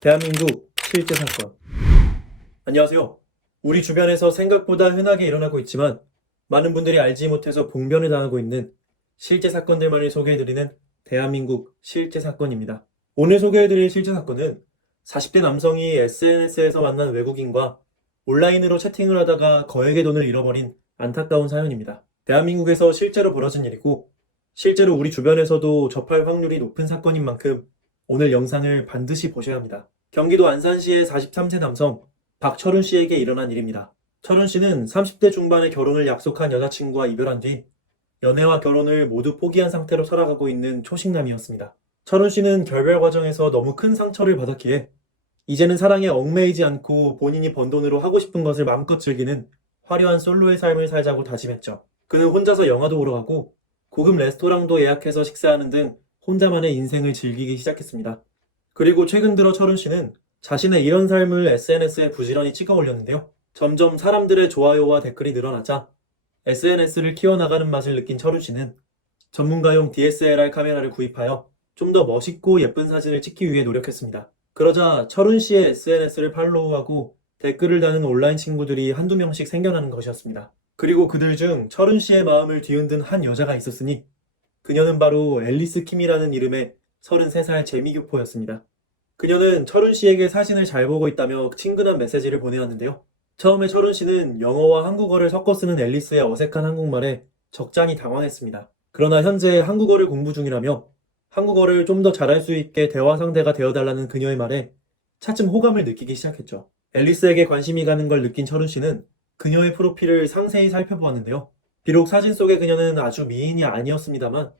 대한민국 실제 사건. 안녕하세요. 우리 주변에서 생각보다 흔하게 일어나고 있지만 많은 분들이 알지 못해서 봉변을 당하고 있는 실제 사건들만을 소개해드리는 대한민국 실제 사건입니다. 오늘 소개해드릴 실제 사건은 40대 남성이 SNS에서 만난 외국인과 온라인으로 채팅을 하다가 거액의 돈을 잃어버린 안타까운 사연입니다. 대한민국에서 실제로 벌어진 일이고 실제로 우리 주변에서도 접할 확률이 높은 사건인 만큼 오늘 영상을 반드시 보셔야 합니다. 경기도 안산시의 43세 남성 박철훈 씨에게 일어난 일입니다. 철훈 씨는 30대 중반에 결혼을 약속한 여자친구와 이별한 뒤 연애와 결혼을 모두 포기한 상태로 살아가고 있는 초식남이었습니다. 철훈 씨는 결별 과정에서 너무 큰 상처를 받았기에 이제는 사랑에 얽매이지 않고 본인이 번 돈으로 하고 싶은 것을 마음껏 즐기는 화려한 솔로의 삶을 살자고 다짐했죠. 그는 혼자서 영화도 보러 가고 고급 레스토랑도 예약해서 식사하는 등 혼자만의 인생을 즐기기 시작했습니다. 그리고 최근 들어 철훈 씨는 자신의 이런 삶을 SNS에 부지런히 찍어 올렸는데요. 점점 사람들의 좋아요와 댓글이 늘어나자 SNS를 키워나가는 맛을 느낀 철훈 씨는 전문가용 DSLR 카메라를 구입하여 좀 더 멋있고 예쁜 사진을 찍기 위해 노력했습니다. 그러자 철훈 씨의 SNS를 팔로우하고 댓글을 다는 온라인 친구들이 한두 명씩 생겨나는 것이었습니다. 그리고 그들 중 철훈 씨의 마음을 뒤흔든 한 여자가 있었으니 그녀는 바로 앨리스 킴이라는 이름의 33살 재미교포였습니다. 그녀는 철훈 씨에게 사진을 잘 보고 있다며 친근한 메시지를 보내왔는데요. 처음에 철훈 씨는 영어와 한국어를 섞어 쓰는 앨리스의 어색한 한국말에 적잖이 당황했습니다. 그러나 현재 한국어를 공부 중이라며 한국어를 좀 더 잘할 수 있게 대화 상대가 되어달라는 그녀의 말에 차츰 호감을 느끼기 시작했죠. 앨리스에게 관심이 가는 걸 느낀 철훈 씨는 그녀의 프로필을 상세히 살펴보았는데요. 비록 사진 속의 그녀는 아주 미인이 아니었습니다만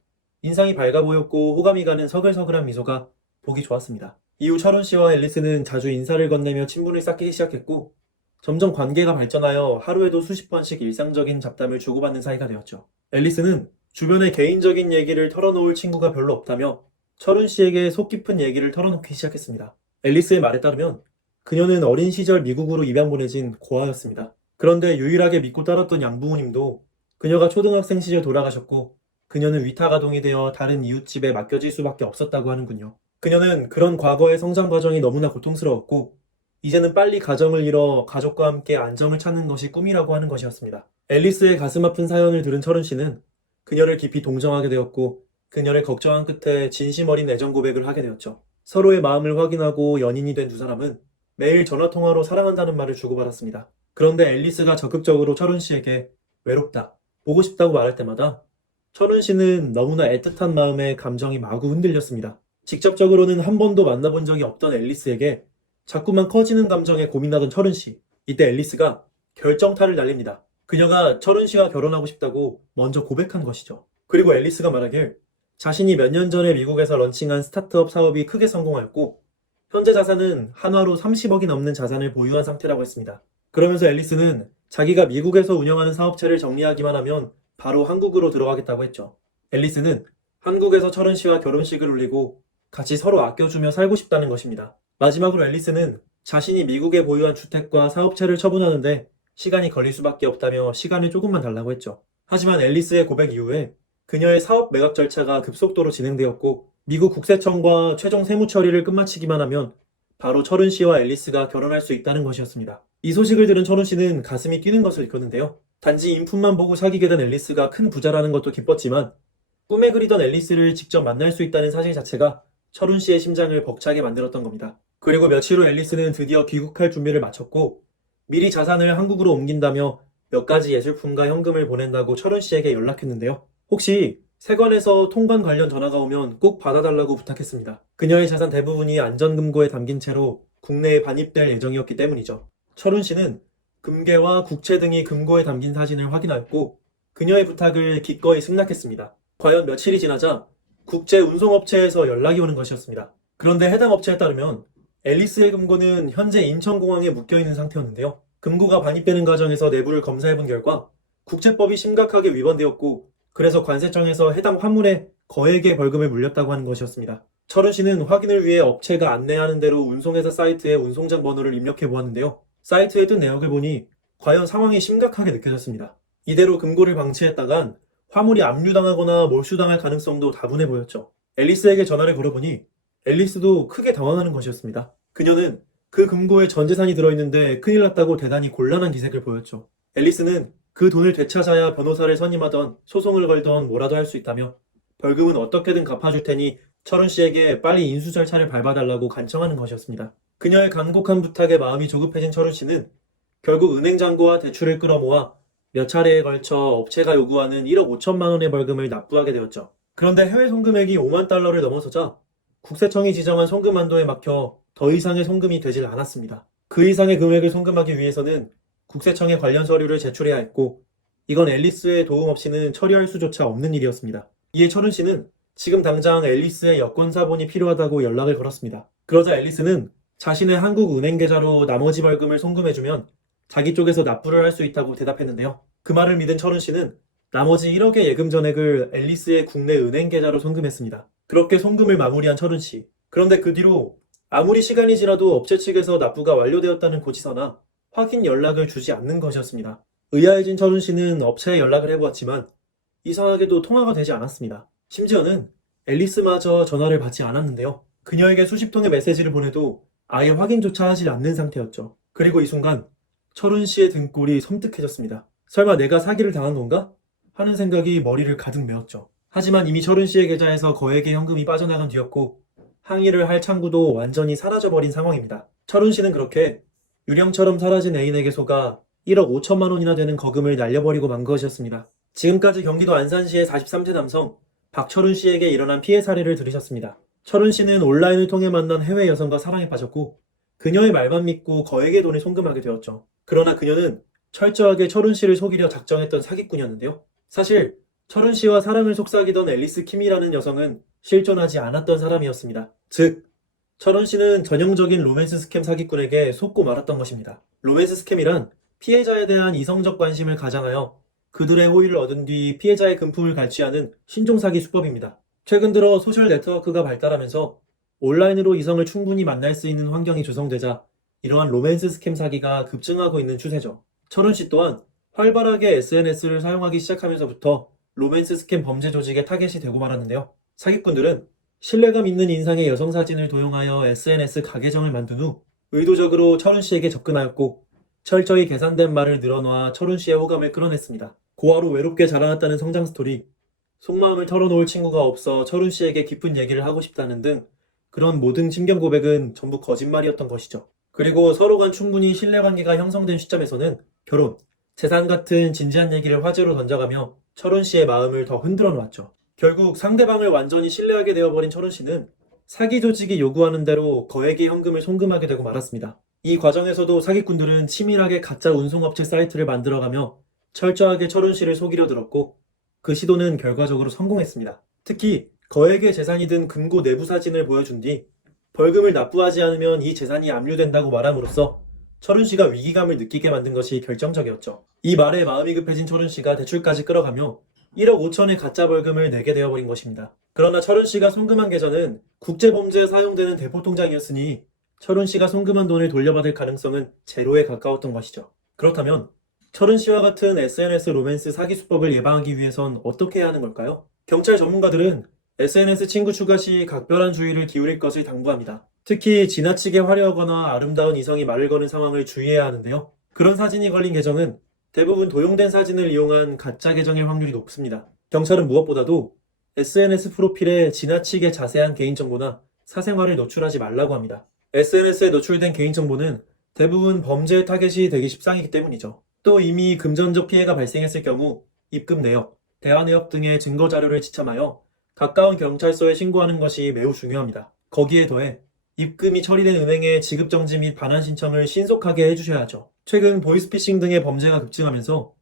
인상이 밝아 보였고 호감이 가는 서글서글한 미소가 보기 좋았습니다. 이후 철훈 씨와 앨리스는 자주 인사를 건네며 친분을 쌓기 시작했고 점점 관계가 발전하여 하루에도 수십 번씩 일상적인 잡담을 주고받는 사이가 되었죠. 앨리스는 주변에 개인적인 얘기를 털어놓을 친구가 별로 없다며 철훈 씨에게 속 깊은 얘기를 털어놓기 시작했습니다. 앨리스의 말에 따르면 그녀는 어린 시절 미국으로 입양 보내진 고아였습니다. 그런데 유일하게 믿고 따랐던 양부모님도 그녀가 초등학생 시절 돌아가셨고 그녀는 위탁아동이 되어 다른 이웃집에 맡겨질 수밖에 없었다고 하는군요. 그녀는 그런 과거의 성장 과정이 너무나 고통스러웠고 이제는 빨리 가정을 이뤄 가족과 함께 안정을 찾는 것이 꿈이라고 하는 것이었습니다. 앨리스의 가슴 아픈 사연을 들은 철훈 씨는 그녀를 깊이 동정하게 되었고 그녀를 걱정한 끝에 진심 어린 애정 고백을 하게 되었죠. 서로의 마음을 확인하고 연인이 된 두 사람은 매일 전화통화로 사랑한다는 말을 주고받았습니다. 그런데 앨리스가 적극적으로 철훈 씨에게 외롭다, 보고 싶다고 말할 때마다 철훈 씨는 너무나 애틋한 마음에 감정이 마구 흔들렸습니다. 직접적으로는 한 번도 만나본 적이 없던 앨리스에게 자꾸만 커지는 감정에 고민하던 철훈 씨. 이때 앨리스가 결정타를 날립니다. 그녀가 철훈 씨와 결혼하고 싶다고 먼저 고백한 것이죠. 그리고 앨리스가 말하길 자신이 몇 년 전에 미국에서 런칭한 스타트업 사업이 크게 성공하였고 현재 자산은 한화로 30억이 넘는 자산을 보유한 상태라고 했습니다. 그러면서 앨리스는 자기가 미국에서 운영하는 사업체를 정리하기만 하면 바로 한국으로 들어가겠다고 했죠. 앨리스는 한국에서 철훈 씨와 결혼식을 올리고 같이 서로 아껴주며 살고 싶다는 것입니다. 마지막으로 앨리스는 자신이 미국에 보유한 주택과 사업체를 처분하는데 시간이 걸릴 수밖에 없다며 시간을 조금만 달라고 했죠. 하지만 앨리스의 고백 이후에 그녀의 사업 매각 절차가 급속도로 진행되었고 미국 국세청과 최종 세무 처리를 끝마치기만 하면 바로 철훈 씨와 앨리스가 결혼할 수 있다는 것이었습니다. 이 소식을 들은 철훈 씨는 가슴이 뛰는 것을 느꼈는데요. 단지 인품만 보고 사귀게 된 앨리스가 큰 부자라는 것도 기뻤지만 꿈에 그리던 앨리스를 직접 만날 수 있다는 사실 자체가 철훈 씨의 심장을 벅차게 만들었던 겁니다. 그리고 며칠 후 앨리스는 드디어 귀국할 준비를 마쳤고 미리 자산을 한국으로 옮긴다며 몇 가지 예술품과 현금을 보낸다고 철훈 씨에게 연락했는데요. 혹시 세관에서 통관 관련 전화가 오면 꼭 받아달라고 부탁했습니다. 그녀의 자산 대부분이 안전금고에 담긴 채로 국내에 반입될 예정이었기 때문이죠. 철훈 씨는 금괴와 국채 등이 금고에 담긴 사진을 확인하였고 그녀의 부탁을 기꺼이 승낙했습니다. 과연 며칠이 지나자 국제 운송업체에서 연락이 오는 것이었습니다. 그런데 해당 업체에 따르면 앨리스의 금고는 현재 인천공항에 묶여있는 상태였는데요. 금고가 반입되는 과정에서 내부를 검사해본 결과 국제법이 심각하게 위반되었고 그래서 관세청에서 해당 화물에 거액의 벌금을 물렸다고 하는 것이었습니다. 철훈 씨는 확인을 위해 업체가 안내하는 대로 운송회사 사이트에 운송장 번호를 입력해 보았는데요. 사이트에 뜬 내역을 보니 과연 상황이 심각하게 느껴졌습니다. 이대로 금고를 방치했다간 화물이 압류당하거나 몰수당할 가능성도 다분해 보였죠. 앨리스에게 전화를 걸어보니 앨리스도 크게 당황하는 것이었습니다. 그녀는 그 금고에 전 재산이 들어있는데 큰일 났다고 대단히 곤란한 기색을 보였죠. 앨리스는 그 돈을 되찾아야 변호사를 선임하던 소송을 걸던 뭐라도 할 수 있다며 벌금은 어떻게든 갚아줄 테니 철훈 씨에게 빨리 인수 절차를 밟아달라고 간청하는 것이었습니다. 그녀의 간곡한 부탁에 마음이 조급해진 철훈 씨는 결국 은행 잔고와 대출을 끌어모아 몇 차례에 걸쳐 업체가 요구하는 1억 5천만 원의 벌금을 납부하게 되었죠. 그런데 해외 송금액이 5만 달러를 넘어서자 국세청이 지정한 송금 한도에 막혀 더 이상의 송금이 되질 않았습니다. 그 이상의 금액을 송금하기 위해서는 국세청에 관련 서류를 제출해야 했고 이건 앨리스의 도움 없이는 처리할 수조차 없는 일이었습니다. 이에 철훈 씨는 지금 당장 앨리스의 여권 사본이 필요하다고 연락을 걸었습니다. 그러자 앨리스는 자신의 한국 은행 계좌로 나머지 벌금을 송금해주면 자기 쪽에서 납부를 할 수 있다고 대답했는데요. 그 말을 믿은 철훈 씨는 나머지 1억의 예금 전액을 앨리스의 국내 은행 계좌로 송금했습니다. 그렇게 송금을 마무리한 철훈 씨. 그런데 그 뒤로 아무리 시간이 지나도 업체 측에서 납부가 완료되었다는 고지서나 확인 연락을 주지 않는 것이었습니다. 의아해진 철훈 씨는 업체에 연락을 해보았지만 이상하게도 통화가 되지 않았습니다. 심지어는 앨리스마저 전화를 받지 않았는데요. 그녀에게 수십 통의 메시지를 보내도 아예 확인조차 하지 않는 상태였죠. 그리고 이 순간 철훈 씨의 등골이 섬뜩해졌습니다. 설마 내가 사기를 당한 건가? 하는 생각이 머리를 가득 메웠죠. 하지만 이미 철훈 씨의 계좌에서 거액의 현금이 빠져나간 뒤였고 항의를 할 창구도 완전히 사라져버린 상황입니다. 철훈 씨는 그렇게 유령처럼 사라진 애인에게 속아 1억 5천만 원이나 되는 거금을 날려버리고 만 것이었습니다. 지금까지 경기도 안산시의 43세 남성 박철훈 씨에게 일어난 피해 사례를 들으셨습니다. 철훈 씨는 온라인을 통해 만난 해외 여성과 사랑에 빠졌고 그녀의 말만 믿고 거액의 돈을 송금하게 되었죠. 그러나 그녀는 철저하게 철훈 씨를 속이려 작정했던 사기꾼이었는데요. 사실 철훈 씨와 사랑을 속삭이던 앨리스 킴이라는 여성은 실존하지 않았던 사람이었습니다. 즉 철훈 씨는 전형적인 로맨스 스캠 사기꾼에게 속고 말았던 것입니다. 로맨스 스캠이란 피해자에 대한 이성적 관심을 가장하여 그들의 호의를 얻은 뒤 피해자의 금품을 갈취하는 신종사기 수법입니다. 최근 들어 소셜 네트워크가 발달하면서 온라인으로 이성을 충분히 만날 수 있는 환경이 조성되자 이러한 로맨스 스캠 사기가 급증하고 있는 추세죠. 철훈 씨 또한 활발하게 SNS를 사용하기 시작하면서부터 로맨스 스캠 범죄 조직의 타겟이 되고 말았는데요. 사기꾼들은 신뢰감 있는 인상의 여성 사진을 도용하여 SNS 가계정을 만든 후 의도적으로 철훈 씨에게 접근하였고 철저히 계산된 말을 늘어놓아 철훈 씨의 호감을 끌어냈습니다. 고아로 외롭게 자라났다는 성장 스토리, 속마음을 털어놓을 친구가 없어 철훈 씨에게 깊은 얘기를 하고 싶다는 등 그런 모든 친경 고백은 전부 거짓말이었던 것이죠. 그리고 서로 간 충분히 신뢰관계가 형성된 시점에서는 결혼, 재산 같은 진지한 얘기를 화제로 던져가며 철훈 씨의 마음을 더 흔들어 놓았죠. 결국 상대방을 완전히 신뢰하게 되어버린 철훈 씨는 사기 조직이 요구하는 대로 거액의 현금을 송금하게 되고 말았습니다. 이 과정에서도 사기꾼들은 치밀하게 가짜 운송업체 사이트를 만들어가며 철저하게 철훈 씨를 속이려 들었고 그 시도는 결과적으로 성공했습니다. 특히 거액의 재산이 든 금고 내부 사진을 보여준 뒤 벌금을 납부하지 않으면 이 재산이 압류된다고 말함으로써 철훈 씨가 위기감을 느끼게 만든 것이 결정적이었죠. 이 말에 마음이 급해진 철훈 씨가 대출까지 끌어가며 1억 5천의 가짜 벌금을 내게 되어버린 것입니다. 그러나 철훈 씨가 송금한 계좌는 국제범죄에 사용되는 대포통장이었으니 철훈 씨가 송금한 돈을 돌려받을 가능성은 제로에 가까웠던 것이죠. 그렇다면 철훈 씨와 같은 SNS 로맨스 사기 수법을 예방하기 위해선 어떻게 해야 하는 걸까요? 경찰 전문가들은 SNS 친구 추가 시 각별한 주의를 기울일 것을 당부합니다. 특히 지나치게 화려하거나 아름다운 이성이 말을 거는 상황을 주의해야 하는데요. 그런 사진이 걸린 계정은 대부분 도용된 사진을 이용한 가짜 계정일 확률이 높습니다. 경찰은 무엇보다도 SNS 프로필에 지나치게 자세한 개인정보나 사생활을 노출하지 말라고 합니다. SNS에 노출된 개인정보는 대부분 범죄의 타겟이 되기 십상이기 때문이죠. 또 이미 금전적 피해가 발생했을 경우 입금 내역, 대화 내역 등의 증거 자료를 지참하여 가까운 경찰서에 신고하는 것이 매우 중요합니다. 거기에 더해 입금이 처리된 은행에 지급정지 및 반환 신청을 신속하게 해주셔야 하죠. 최근 보이스피싱 등의 범죄가 급증하면서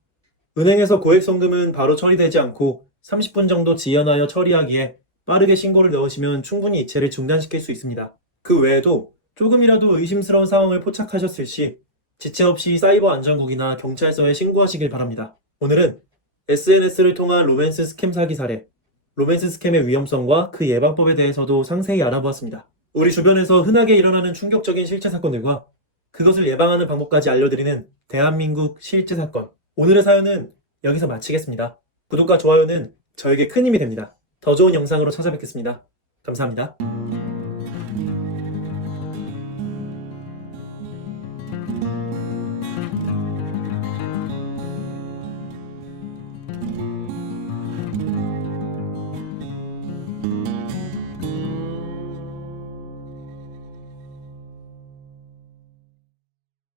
은행에서 고액 송금은 바로 처리되지 않고 30분 정도 지연하여 처리하기에 빠르게 신고를 넣으시면 충분히 이체를 중단시킬 수 있습니다. 그 외에도 조금이라도 의심스러운 상황을 포착하셨을 시 지체 없이 사이버 안전국이나 경찰서에 신고하시길 바랍니다. 오늘은 SNS를 통한 로맨스 스캠 사기 사례, 로맨스 스캠의 위험성과 그 예방법에 대해서도 상세히 알아보았습니다. 우리 주변에서 흔하게 일어나는 충격적인 실제 사건들과 그것을 예방하는 방법까지 알려드리는 대한민국 실제 사건. 오늘의 사연은 여기서 마치겠습니다. 구독과 좋아요는 저에게 큰 힘이 됩니다. 더 좋은 영상으로 찾아뵙겠습니다. 감사합니다.